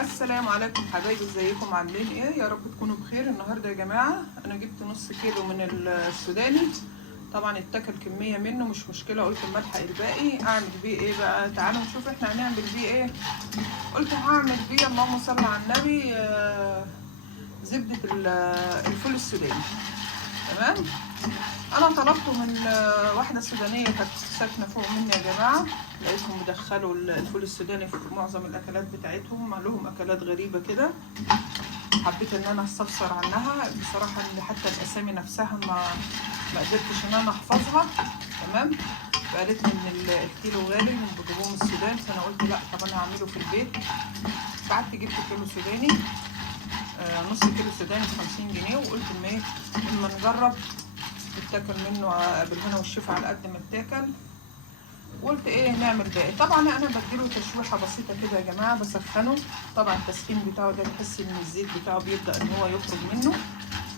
السلام عليكم حبايبي، ازيكم عاملين ايه؟ يا رب تكونوا بخير. النهارده يا جماعه انا جبت نص كيلو من السوداني. طبعا اتاكل كميه منه مش مشكله، قلت اما الحق الباقي اعمل بيه ايه بقى. تعالوا نشوف احنا هنعمل بيه ايه. قلت هعمل بيه اللهم صل على النبي زبده الفول السوداني. تمام. انا طلبته من واحده سودانيه كانت ساكنه فوق مني يا جماعه، لقيتهم مدخلوا الفول السوداني في معظم الاكلات بتاعتهم، لهم اكلات غريبه كده. حبيت ان انا استفسر عنها بصراحه، ان حتى الاسامي نفسها ما قدرتش ان انا احفظها. تمام. فقالت لي ان الكيلو غالي من بيجيبوه من السودان، فانا قلت لا، طب انا هعمله في البيت. قعدت جبت كيلو سوداني، نص كيلو سوداني ب50 جنيه، وقلت اما نجرب يتاكل منه بالهنا والشفا على قد ما اتاكل. قلت ايه نعمل باقي. طبعا انا بديله تشويحه بسيطه كده يا جماعه، بسخنه. طبعا التسخين بتاعه ده بحس ان الزيت بتاعه بيبدا ان هو يخرج منه.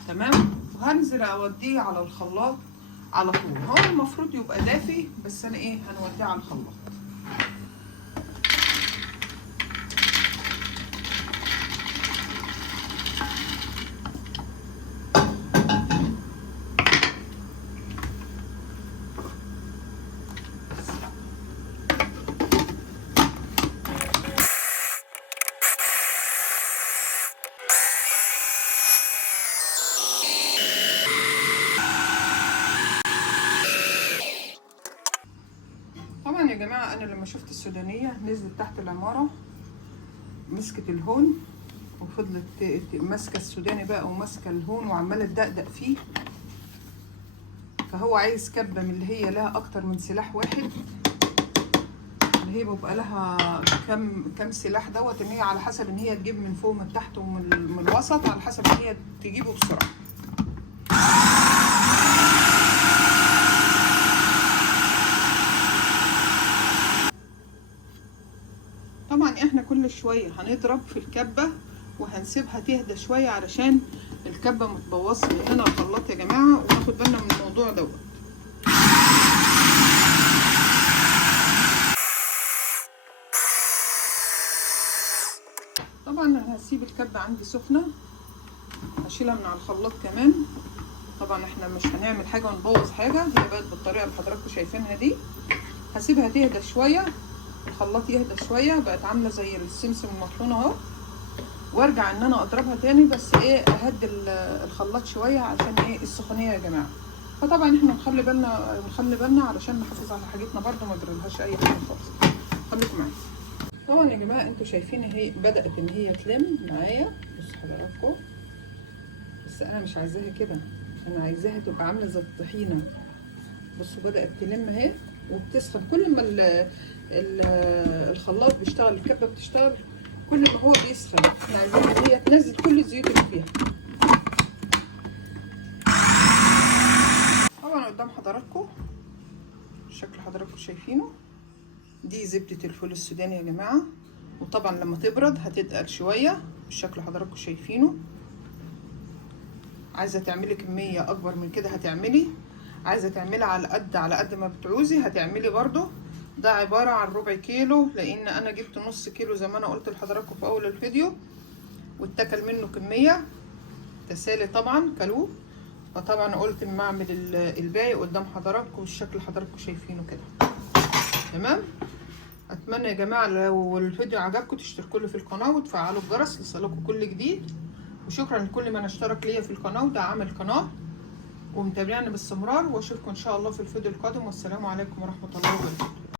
تمام. وهنزل اوديه على الخلاط على طول. هو المفروض يبقى دافي، بس انا ايه هنوديه على الخلاط. طبعا يا جماعه انا لما شفت السودانيه نزلت تحت العماره، مسكت الهون وفضلت ماسكه السوداني بقى وماسكه الهون وعماله تدقدق فيه. فهو عايز كبه من اللي هي لها اكتر من سلاح واحد، اللي هي بيبقى لها كم سلاح دوت، ان هي على حسب ان هي تجيب من فوق من تحت ومن الوسط، على حسب ان هي تجيبه بسرعه. طبعا احنا كل شويه هنضرب في الكبه وهنسيبها تهدى شويه علشان الكبه ما تبوظش مننا الخلاط يا جماعه، وناخد بالنا من الموضوع دوت. طبعا انا هسيب الكبه عندي سخنه، هشيلها من على الخلاط كمان. طبعا احنا مش هنعمل حاجه ونبوظ حاجه، هي بقت بالطريقه اللي حضراتكم شايفينها دي. هسيبها تهدى شويه، الخلاط يهدى شويه، بقت عامله زي السمسم المطحونه اهو، وارجع ان انا اضربها تاني. بس ايه اهدي الخلاط شويه عشان ايه السخونيه يا جماعه. فطبعا احنا نخلي بالنا علشان نحافظ على حاجتنا برده، ما نجرلهاش اي حاجه خالص. خليكم معايا. طبعا يا جماعه انتوا شايفين اهي بدات ان هي تلم معايا. بصوا حضراتكم، بس انا مش عايزاها كده، انا عايزاها تبقى عامله زي الطحينه. بصوا بدات تلم اهي وبتسخن. كل ما الخلاط بيشتغل، الكبه بتشتغل، كل ما هو بيسخن. احنا عايزين ان هي تنزل كل الزيوت اللي فيها. طبعا قدام حضراتكم الشكل حضراتكم شايفينه، دي زبده الفول السوداني يا جماعه. وطبعا لما تبرد هتتقل شويه بالشكل حضراتكم شايفينه. عايزه تعملي كميه اكبر من كده هتعملي، عايزه تعملي على قد ما بتعوزي هتعملي برضو. ده عباره عن ربع كيلو، لان انا جبت نص كيلو زي ما انا قلت لحضراتكم في اول الفيديو، واتاكل منه كميه تسالي طبعا كلوه. فطبعا قلت اما اعمل الباقي قدام حضراتكم بالشكل حضراتكم شايفينه كده. تمام. اتمنى يا جماعه لو الفيديو عجبكم تشتركوا لي في القناه وتفعلوا الجرس ليصلكوا كل جديد. وشكرا لكل من اشترك ليا في القناه ودعم القناه ومتابعيني باستمرار، واشوفكم ان شاء الله في الفيديو القادم. والسلام عليكم ورحمه الله وبركاته.